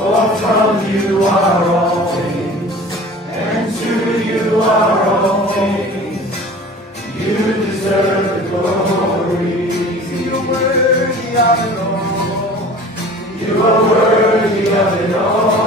For from you are all things, and to you are all things. You deserve the glory. You are worthy of it all. You are worthy of it all.